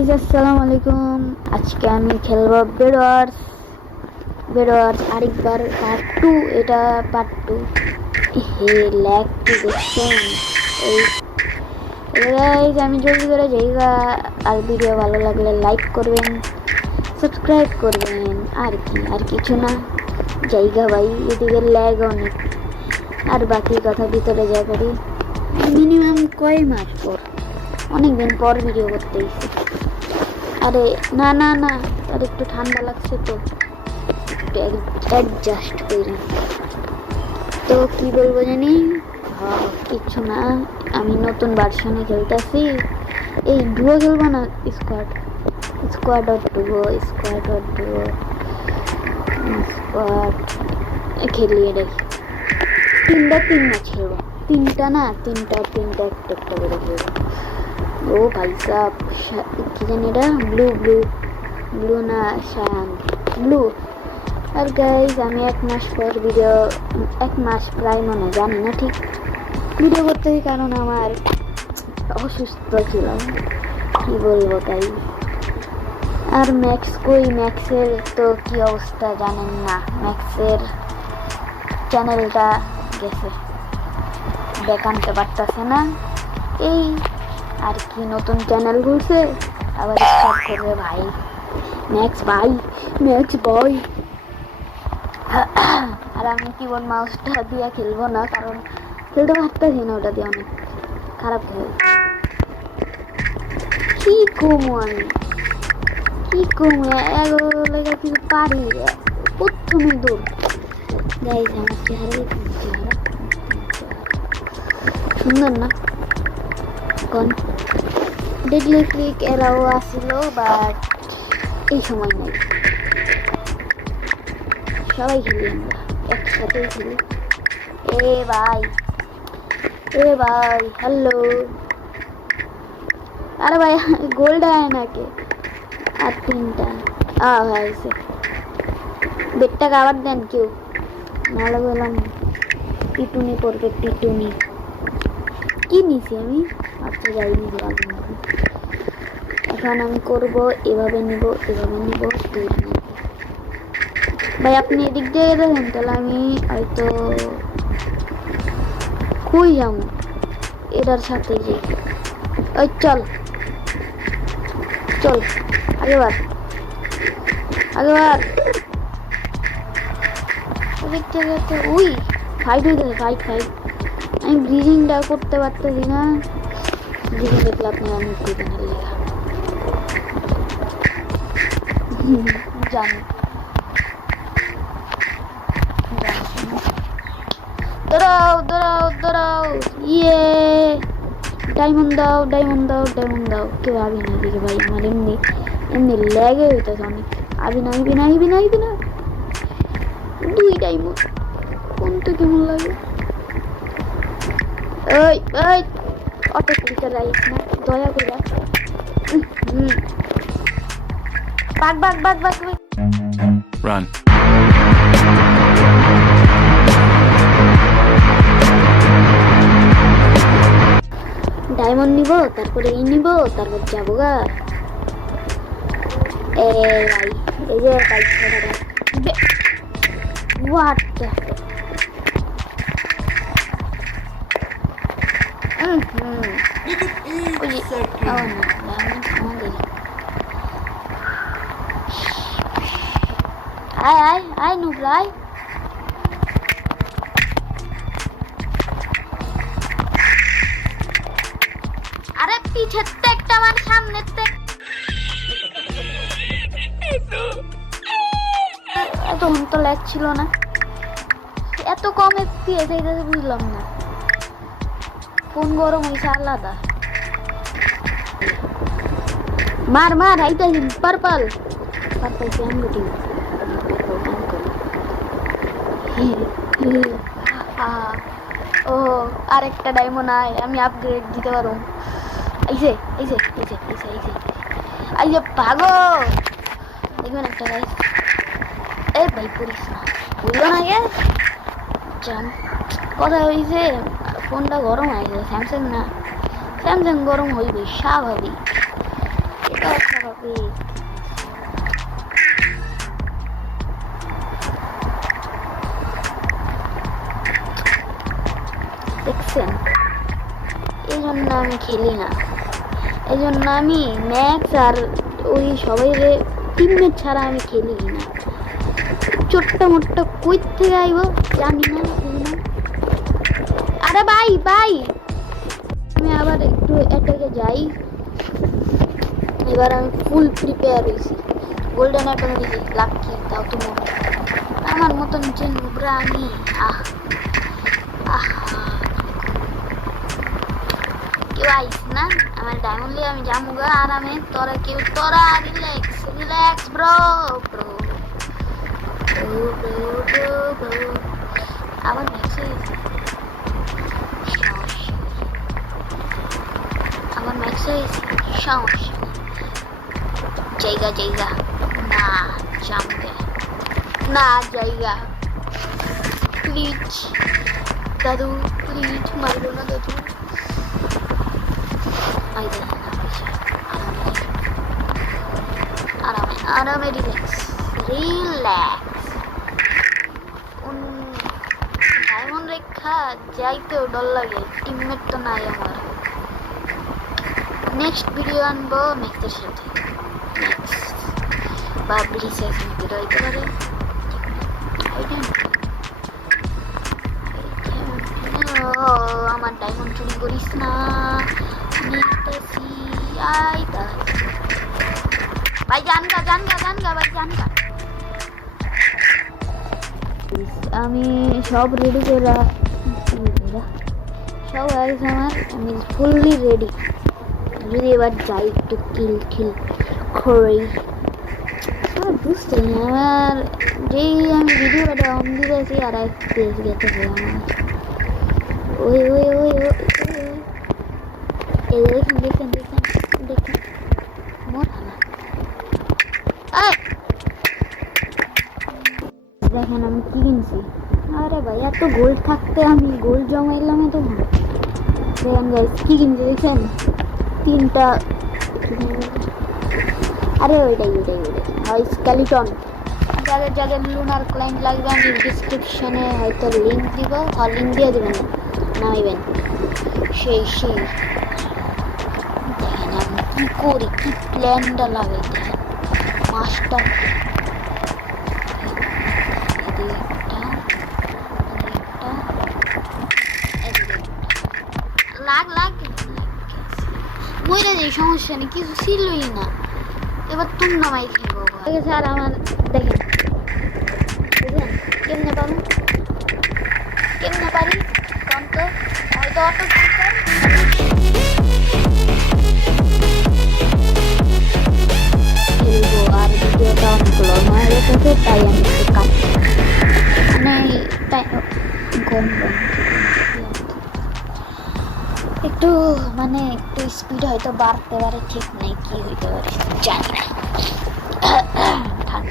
Guys আসসালামু আলাইকুম। আজকে আমি খেলবো বেডওয়ার্স আরেকবার পার্ট 2। এটা পার্ট 2। হে ল্যাগ কি দেখছেন? এই গাইস আমি জলদি করে যাইগা। আর ভিডিও ভালো লাগলে লাইক করবেন, সাবস্ক্রাইব করবেন, আর কিছু না। জায়গা ভাই, এদিকে ল্যাগ অনেক। আর বাকি কথা ভিতরে যা করি। মিনিমাম কয় মাস পর, অনেকদিন পর ভিডিও করতে এসেছি। আরে না না না, আর একটু ঠান্ডা লাগছে তো অ্যাডজাস্ট করি। তো কি বলবো জানি, কিচ্ছু না। আমি নতুন ভার্সনে খেলতেছি। এই ডুয়ো খেলবো না, স্কোয়াড খেলিয়ে দেখি। তিনটা ম্যাচ খেলবো। তিনটা একটা করে খেলবো। ও ভাই সাব, কি জানি এটা, ব্লু না শান ব্লু। আর গাইজ আমি এক মাস প্রায় মনে জানি না ঠিক ভিডিও করতে, কারণ আমার অসুস্থ ছিলাম, কি বলবো তাই। আর ম্যাক্সের তো কি অবস্থা জানেন না। ম্যাক্সের চ্যানেলটা গেছে, দেখাতে পারতেছে না। এই আর কি নতুন চ্যানেল খুলছে, আবার স্টার্ট করবে ভাই। ম্যাক্স বয়। আর আমি কিবোর্ড মাউসটা দিয়ে খেলবো না, কারণ খেলতে পারতেছি না ওটা দিয়ে, অনেক খারাপ হয়ে। কি কমু লেগে কিছু পারি, প্রথমে দৌড়। গাইজ আমার চেহারা সুন্দর না? কোন ডেডলি ক্লিক এরাও আসছিল, বাট এই সময় নেই। সবাই খেলি, আমরা একসাথেই খেলি। এ ভাই হ্যালো। আরে ভাই গোল্ড আয় নাকি? আর তিনটা ভাইছে বেডটা খাবার দেন কেউ, নাহলে বললাম টিটুনি পড়বে। টিটুনি কি নিছি আমি? আচ্ছা যাই নিব। এখন আমি করব এভাবে নিব। ভাই আপনি এদিক দিয়ে দেখেন, তাহলে আমি হয়তো কই যাব এটার সাথে যে। ওই চল আগেবার ওদিক থেকে তো উই ফাইট হয়ে ফাইট। আমি ব্রিজিংটা করতে পারতেছি না। ব্রিজিং দেখলে আপনি অনেক দিবেন লেখা জানি। দৌড়াও ইয়ে। ডায়মন্ড দাও কেউ আবি না দিকে ভাই। আমার এমনি ল্যাগে হইতেছে অনেক। আবি না 2 ডায়মন্ড কোনটা কেমন লাগে? ওই অটো ক্লিকার রাইস না, দয়া করে বাগ Run. ডায়মন্ড নিব, তারপরে নিব, তারপর যাবো গা। ভাই এই যে বাইক হোয়াট আয় নুবলাই। আরে পিছের একটা আমার সামনের তখন তো ল্যাগ ছিল না, এত কম এফপিএস হইতেছে বুঝলাম না। ফোন গরম হয়েছে আলাদা। মার আইতাছি। পার্পল চ্যাম্বুটি। ও আরেকটা ডায়মন্ড আয়, আমি আপগ্রেড দিতে পারবো। এই যে ভাগো। দেখবেন একটা গাইস, এ ভাই পড়িস না, বুঝলো না গে কথা হয়েছে। ফোনটা গরম হয়ে গেছে। স্যামসাং গরম হইবে স্বাভাবিক। অস্বাভাবিক। দেখছেন, এই জন্য আমি খেলি না, এই জন্য আমি ম্যাক্স আর ওই সবাই টিমমেট ছাড়া আমি খেলি না। ছোট্ট মোট্ট কই থেকে আইব জানি না। আরে ভাই ভাই, আমি আবার একটু অ্যাটাকে যাই। এবার আমি ফুল প্রিপেয়ার হয়েছি। গোল্ডেন অ্যাপেল দিছি, লাকি তাও তো মনে আমার মতন যে নুবরা আমি। কেউ আইস না আমার ডায়মন্ড লিয়ে আমি যামুগা আরামে। তোরা রিল্যাক্স ব্রো। আবার ম্যাক্সে সমস্যা জায়গা না জামবে না জায়গা। প্লিজ দাদু, প্লিজ মারবো না দাদু। আরামে রিল্যাক্স। ডায়মন্ড রেখা যাইতেও ডর লাগে, টিমমেট তো নাই আমার। নেক্সট ভিডিও আনবো ম্যাক্সের সাথে, বা ব্লিসের ভিডিও হইতে পারে। আমার ডায়মন্ড চুরি করিস না, ভাই জানগা ভাই জানগা। আমি সব রেডি করে সব আছে আমার, আমি ফুললি রেডি। যদি এবার যাই একটু কিল করি। আমার বুঝতে নেই, আমার যেই আমি ভিডিওটা অন দিয়েছি আর এক পেজ গেছে আমার। ওই দেখেন মোট হালা। দেখেন আমি কি কিনছি। আরে ভাই, এত গোল্ড থাকতে আমি গোল্ড জমাইলাম এত। দেখেন গাইস কি কিনছি দেখছেন, 3টা। আরে ওইটাই হয় স্কেলিটন। যাদের লুনার ক্লায়েন্ট লাগবে আমি ডিসক্রিপশনে হয়তো লিঙ্ক দিব, আর লিঙ্ক দিয়ে দেবেন নাইবেন। সেই দেখেন আমি কি করি, কি প্ল্যানটা লাগাই। দেখেন মাস্টার মইরা যাই, সমস্যা নেই, কিছু ছিলই না। এবার তুম নামাই খেলবো। ঠিক আছে, আর আমার দেখেন কেমনে পারি কম তো হয়তো অটো খেলবো। আর ভিডিওটা অনেক লং হয়ে গেছে, তাই আমি একটু কাটছি, মানে কম একটু মানে একটু স্পিড হয়তো বাড়তে পারে, ঠিক নেই কি হইতে পারে জানি না।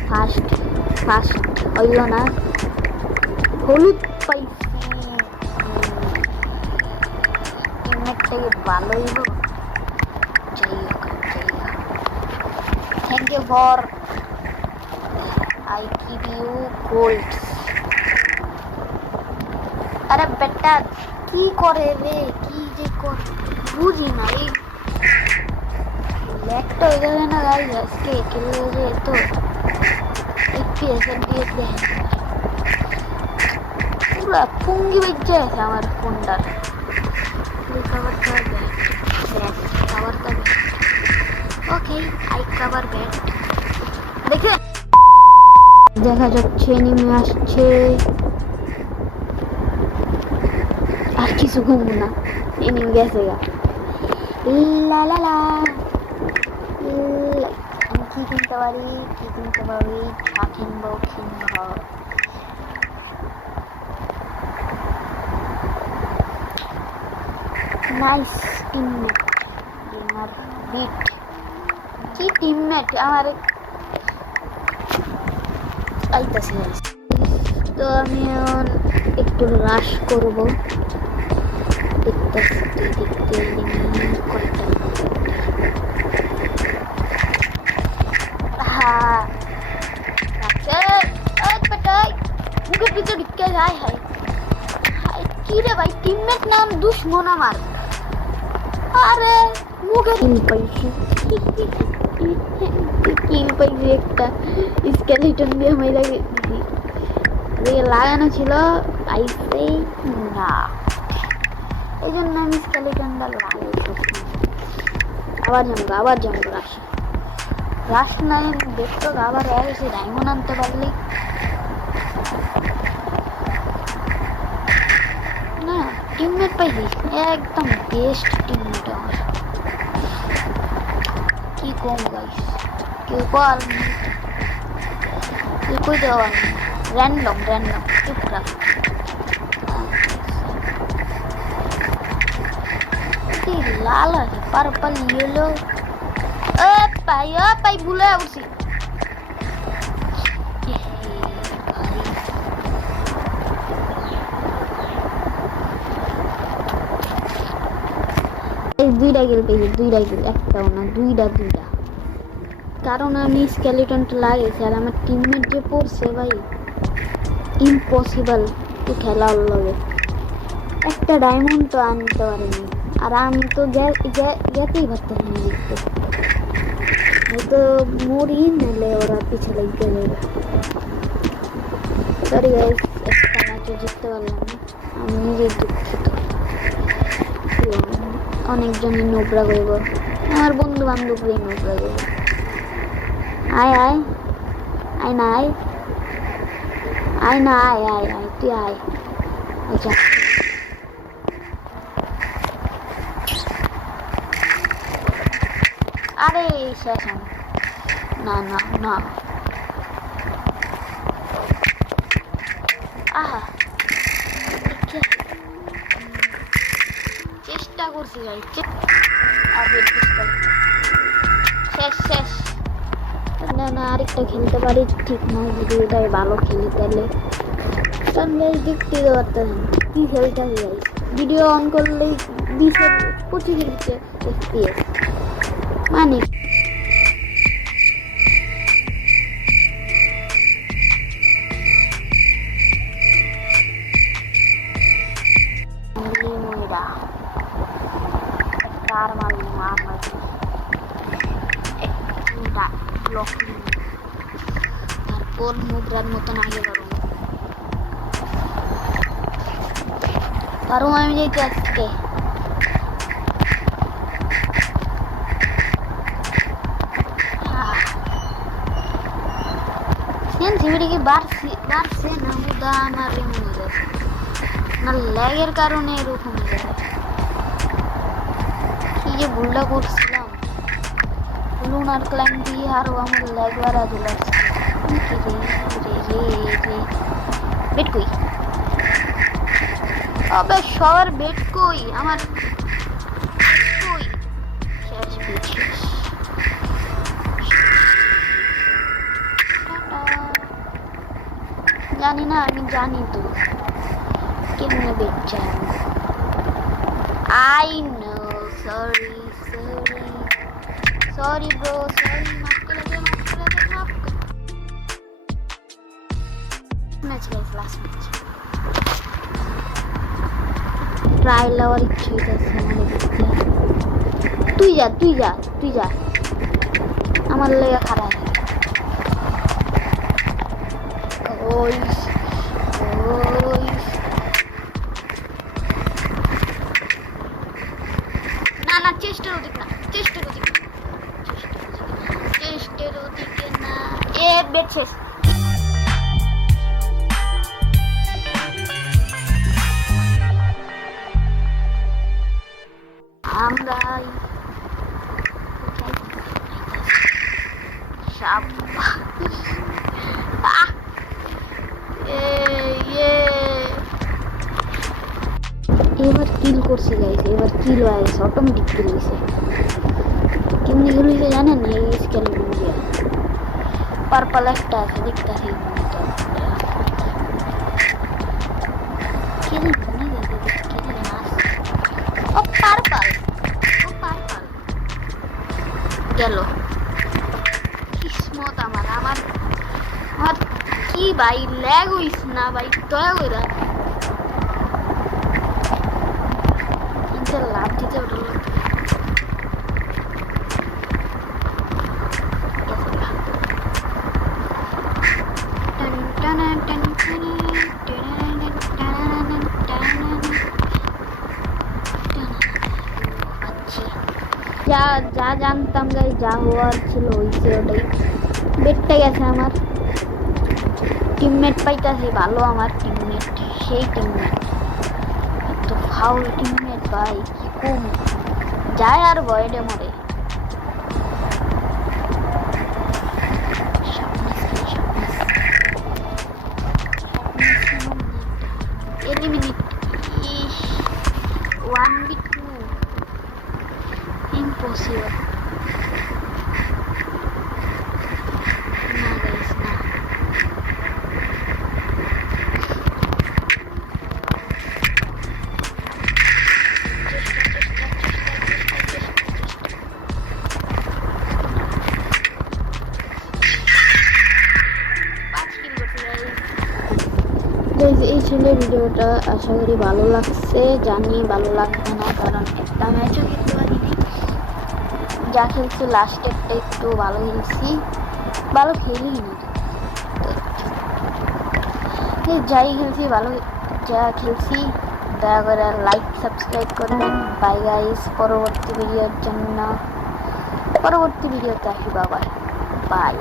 ফার্স্ট হইল না, হলুদ পাইছি। টিমমেটটাকে ভালো হইব। যাই হোক thank you for I give you gold. আরে বেটা কি করে রে, কি যে করে বুঝি না। এই ল্যাগটা হয়ে যাবে না গাইস, আজকে খেলে যে তো FPS দিয়ে দেন পুরা ফুঙ্গি বেজে আছে আমার ফোনটার। Okay I cover bat. দেখে দেখা যাচ্ছে নেমে আসছে। আর কিছু ঘুমবো না, এনে গেছে গা। আমি কি কিনতে পারি, চা কিনবো। নাইস টিমমেট, আমার বিট কি টিমমেট আমার আইতাছে। তো আমি এখন একটু রাশ করবো। দেখতে টিমমেট নাম দুশ্মন আমার। আরে মুখে কিল পাইছি, কিল পাইছি একটা স্কেলিটন দিয়ে মাইরা দিছি। এদিকে লাগানো ছিল পাইছে না, এই জন্য আমি স্কেলিটনটা লাগাইছি। আবার জমবো রাশ নাই দেখতো আবার এসে ডায়মন্ড আনতে পারলি না। টিমমেট পাইছি একদম বেস্ট টিমমেট আমার, কি কম গাইস, কেউ কল কেউ কই দেওয়ার র্যান্ডম চুপচাপ। লাল আছে পার্পল ইয়েলো, ও পাই ভুলে উঠছি। দুইটা গেল পেয়েছি, দুইটা গেল, একটাও না, দুইটা। কারণ আমি স্কেলিটনটা লাগাইছি আর আমার টিমমেট যে পড়ছে ভাই, ইম্পসিবল তো খেলা লাগে। একটা ডায়মন্ড তো আনতে পারিনি, আর আমি তো যেতেই পারতাম না দেখতে, হয়তো মরি নাহলে ওরা পিছে লেগে যাবে। সরি গাইস, একটা ম্যাচও জিততে পারলাম না, আমি নিজেই দুঃখিত। অনেকজনই নোবরা করবো, আমার বন্ধু বান্ধবরাই নোবরা করবো। আয় তুই আয়। আচ্ছা আরে শেষ আমি, না আহা চেষ্টা করছি ভাই, শেষ। না আরেকটা খেলতে পারি ঠিক না, যদি ওটাই ভালো খেলি তাহলে দেখতে পারতেন কি খেলতে যাই। ভিডিও অন করলেই 20-25 FPS মানে তারপর মুদ্রার মতন আগে পারো আমি যেতে আজকে সেন্সিভিটিকে বাড়ছে না, মুদা আমার মনে যাচ্ছে না, ল্যাগের কারণে এরকম হয়ে যাচ্ছে। কি যে ভুলটা করছিলাম, লুনার ক্লাইম দিয়ে আরো আমার ল্যাগ বাড়া চলে আসছে। বেট কই আবে, সবার বেট কই, আমার কই শেষ বেট শেষ। জানি না, আমি জানি তো কেমনে বেট চাই। I know, sorry bro, sorry, মাফ করে দে। Match life last match trial দেওয়ার ইচ্ছে হইতেছে আমার দেখতে। তুই যা আমার লেগে খারাপ। না চেষ্টার ওদিকে না, এ বেট শেষ। আমরা এবার কিল করছি গাইস, এবার কিল হয়ে গেছে, অটোমেটিক কিল হয়েছে। কেমনি কিল হয়েছে জানেন? এই স্কেলিটন দিয়ে পার্পল একটা আছে দেখতে আছে, গেল কিসমত আমার কি ভাই ল্যাগ হইস না ভাই, দয়া কইরা নিচে লাভ দিতে ওঠা লাগবে। যা যা জানতাম গাই, যা হওয়ার ছিল হয়েছে, ওটাই বেডটা গেছে আমার। টিমমেট পাইতাছে ভালো, আমার টিমমেট সেই টিমমেট, তো ফাউল টিমমেট ভাই, কি কম যায় আর ভয়েডে মরে। Eliminate 1v2 impossible. না গাইস না, এই ছিল ভিডিওটা। আশা করি ভালো লাগছে, জানি ভালো লাগবে না, কারণ একটা ম্যাচও খেলতে পারিনি। যা খেলছি লাস্টেরটা একটু ভালো খেলছি, ভালো খেলি নি, যাই খেলছি ভালো, যা খেলছি। দয়া করে লাইক সাবস্ক্রাইব করবেন। বাই গাইস, পরবর্তী ভিডিওর জন্য পরবর্তী ভিডিওতে আসি। বাবা বাই।